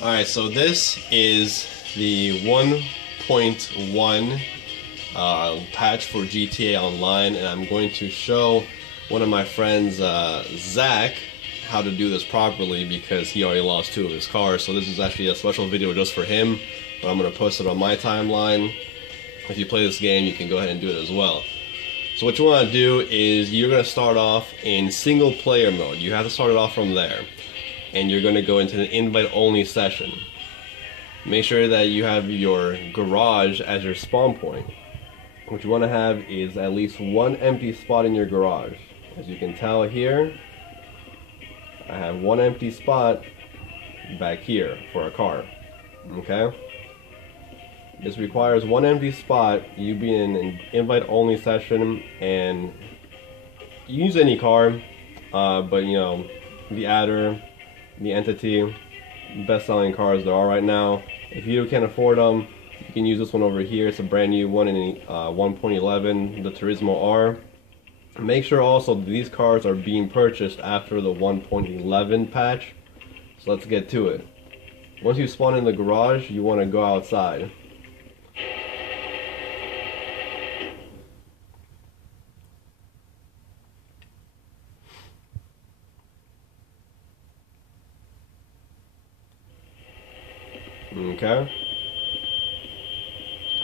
Alright, so this is the 1.1 patch for GTA Online, and I'm going to show one of my friends, Zach, how to do this properly because he already lost 2 of his cars. So this is actually a special video just for him, but I'm going to post it on my timeline. If you play this game, you can go ahead and do it as well. So what you want to do is you're going to start off in single player mode. You have to start it off from there. And you're going to go into the invite only session. Make sure that you have your garage as your spawn point. What you want to have is at least 1 empty spot in your garage. As you can tell here, I have 1 empty spot back here for a car. Okay? This requires 1 empty spot. You be in an invite only session and use any car, but you know, the Adder, the Entity, best selling cars there are right now. If you can't afford them, you can use this one over here. It's a brand new one in 1.11, the Turismo R. Make sure also that these cars are being purchased after the 1.11 patch. So let's get to it. Once you spawn in the garage, you want to go outside. Okay.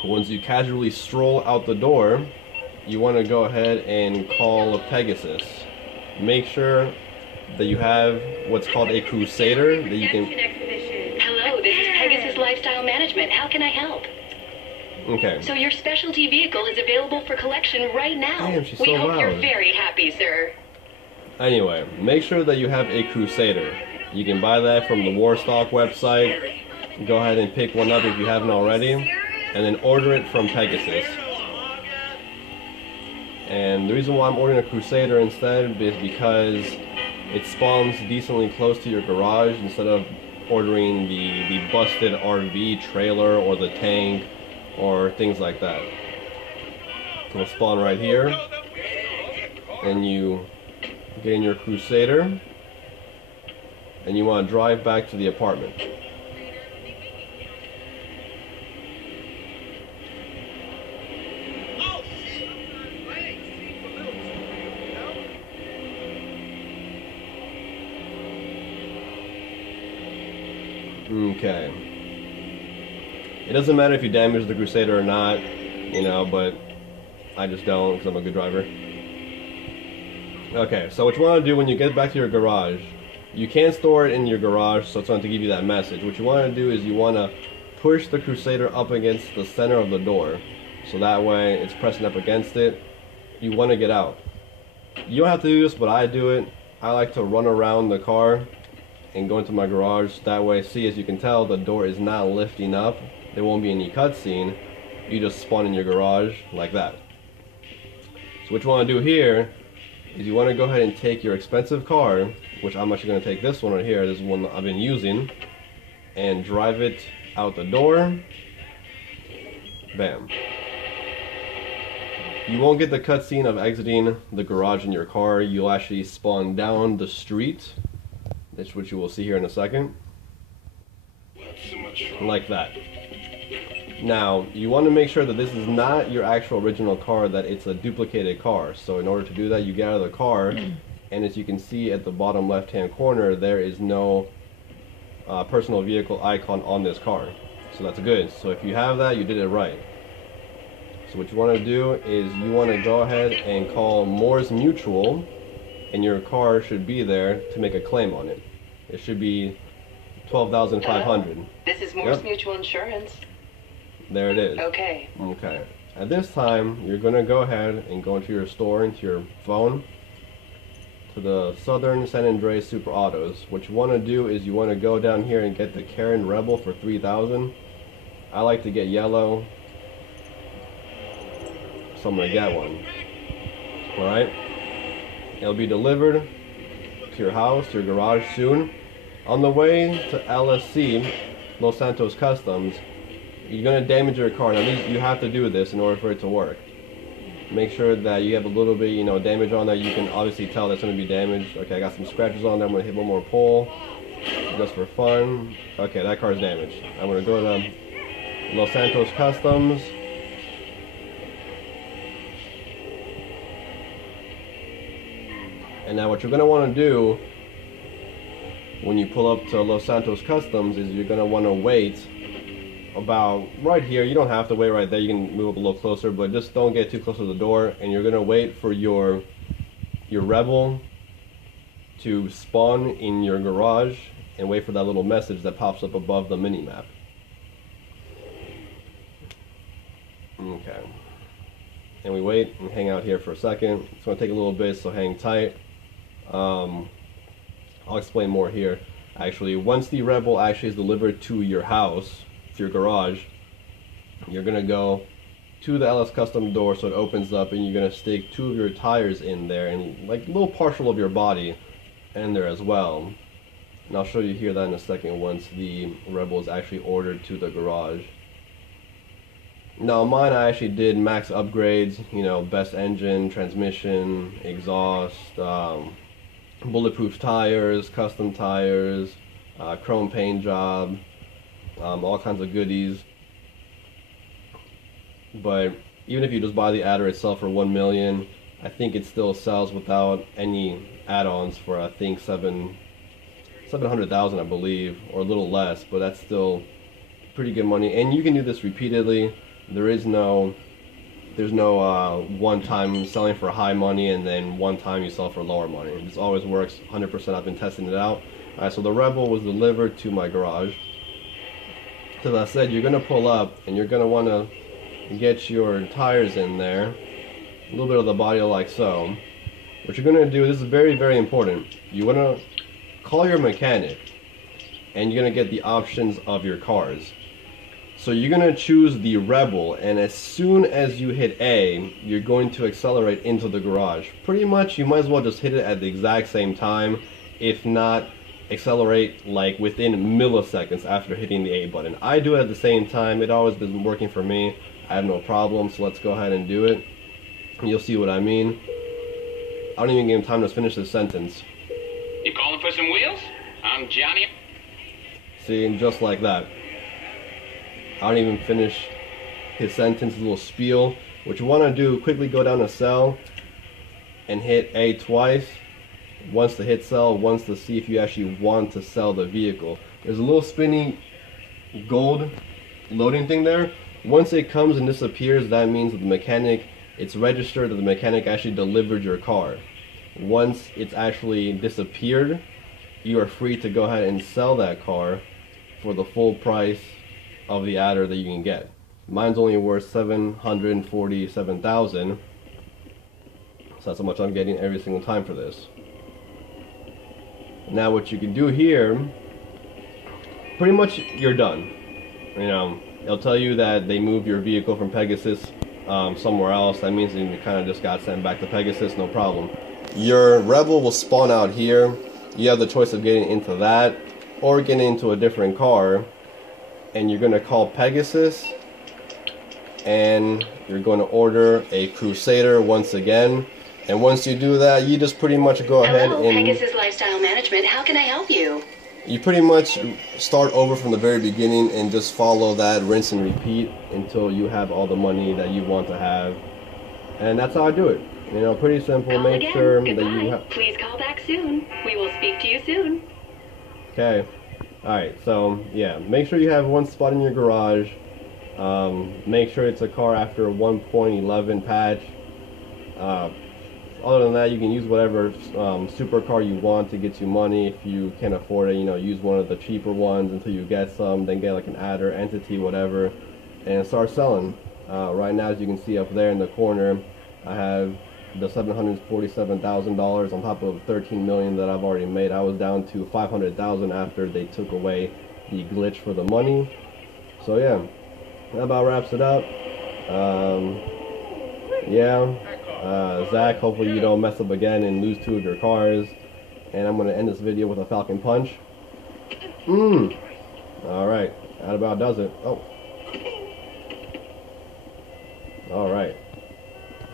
Once you casually stroll out the door, you want to go ahead and call a Pegasus. Make sure that you have what's called a Crusader that you can. Hello, this is Pegasus Lifestyle Management. How can I help? Okay. So your specialty vehicle is available for collection right now. Damn, she's we so hope loud. you're very happy, sir. Anyway, make sure that you have a Crusader. You can buy that from the Warstock website. Go ahead and pick one up if you haven't already, and then order it from Pegasus. And the reason why I'm ordering a Crusader instead is because it spawns decently close to your garage instead of ordering the busted RV trailer or the tank or things like that. It'll spawn right here, and you get in your Crusader, and you want to drive back to the apartment. Okay. It doesn't matter if you damage the Crusader or not, you know, but I just don't because I'm a good driver. Okay, so what you want to do when you get back to your garage, you can't store it in your garage, so it's going to give you that message. What you want to do is you want to push the Crusader up against the center of the door, so that way it's pressing up against it. You want to get out. You don't have to do this, but I do it. I like to run around the car and go into my garage. That way, see, as you can tell, the door is not lifting up. There won't be any cutscene. You just spawn in your garage like that. So what you want to do here is you want to go ahead and take your expensive car, which I'm actually going to take this one right here, this is one that I've been using, and drive it out the door. Bam. You won't get the cutscene of exiting the garage in your car. You'll actually spawn down the street. That's what you will see here in a second. Like that. Now, you want to make sure that this is not your actual original car, that it's a duplicated car. So in order to do that, you get out of the car, and as you can see at the bottom left-hand corner, there is no personal vehicle icon on this car. So that's good. So if you have that, you did it right. So what you want to do is you want to go ahead and call Moore's Mutual, and your car should be there to make a claim on it. It should be 12,500. This is Moore's Mutual Insurance. There it is. Okay. Okay. At this time, you're going to go ahead and go into your store, into your phone, to the Southern San Andreas Super Autos. What you want to do is you want to go down here and get the Karen Rebel for 3,000. I like to get yellow, so I'm going to get one. Alright? It'll be delivered to your house, to your garage soon. On the way to LSC, Los Santos Customs, you're going to damage your car. Now you have to do this in order for it to work. Make sure that you have a little bit, damage on there. You can obviously tell that's going to be damaged. Okay, I got some scratches on there. I'm going to hit one more pole. just for fun. Okay, that car's damaged. I'm gonna go to Los Santos Customs. And now what you're gonna want to do when you pull up to Los Santos Customs is you're gonna want to wait about right here. You don't have to wait right there. You can move up a little closer, but just don't get too close to the door. And you're gonna wait for your Rebel to spawn in your garage and wait for that little message that pops up above the mini map. Okay. And we wait and hang out here for a second. It's gonna take a little bit, so hang tight. I'll explain more here. Actually, once the Rebel actually is delivered to your house, to your garage, you're gonna go to the LS Custom door so it opens up, and you're gonna stick 2 of your tires in there and like a little partial of your body in there as well. And I'll show you here that in a second once the Rebel is actually ordered to the garage. Now mine, I actually did max upgrades, you know, best engine, transmission, exhaust, bulletproof tires, custom tires, chrome paint job, all kinds of goodies. But even if you just buy the adder itself for $1 million, I think it still sells without any add-ons for I think 700,000, I believe, or a little less. But that's still pretty good money, and you can do this repeatedly. There's no one time selling for high money and then one time you sell for lower money. This always works 100%. I've been testing it out. Alright, so the Rebel was delivered to my garage. So as I said, you're going to pull up and you're going to want to get your tires in there. A little bit of the body like so. What you're going to do, this is very, very important. You want to call your mechanic and you're going to get the options of your cars. So you're going to choose the Rebel, and as soon as you hit A, you're going to accelerate into the garage. Pretty much, you might as well just hit it at the exact same time, if not accelerate like within milliseconds after hitting the A button. I do it at the same time. It always been working for me. I have no problem, so let's go ahead and do it. You'll see what I mean. I don't even give him time to finish the sentence. You calling for some wheels? I'm Johnny. See, and just like that. I don't even finish his sentence, little spiel. What you want to do, quickly go down to sell and hit A twice. Once to hit sell, once to see if you actually want to sell the vehicle. There's a little spinning gold loading thing there. Once it comes and disappears, that means that the mechanic, it's registered that the mechanic actually delivered your car. Once it's actually disappeared, you are free to go ahead and sell that car for the full price of the adder that you can get. Mine's only worth $747,000, so that's how much I'm getting every single time for this. Now what you can do here, pretty much you're done. You know, it'll tell you that they moved your vehicle from Pegasus somewhere else. That means you kind of just got sent back to Pegasus, no problem. Your Rebel will spawn out here. You have the choice of getting into that or getting into a different car. And you're going to call Pegasus and you're going to order a Crusader once again. And once you do that, you just pretty much go ahead and Pegasus Lifestyle Management. How can I help you? You pretty much start over from the very beginning and just follow that rinse and repeat until you have all the money that you want to have. And that's how I do it. You know, pretty simple. Call Make again. sure Goodbye. that you have. Please call back soon. We will speak to you soon. Okay. Alright, so yeah, make sure you have one spot in your garage. Make sure it's a car after a 1.11 patch. Other than that, you can use whatever supercar you want to get you money. If you can't afford it, you know, use one of the cheaper ones until you get some, then get like an adder, entity, whatever, and start selling. Right now, as you can see up there in the corner, I have the $747,000 on top of $13 million that I've already made. I was down to $500,000 after they took away the glitch for the money. So yeah, that about wraps it up. Zach, hopefully you don't mess up again and lose 2 of your cars. And I'm going to end this video with a Falcon Punch. Alright, that about does it. Oh. Alright.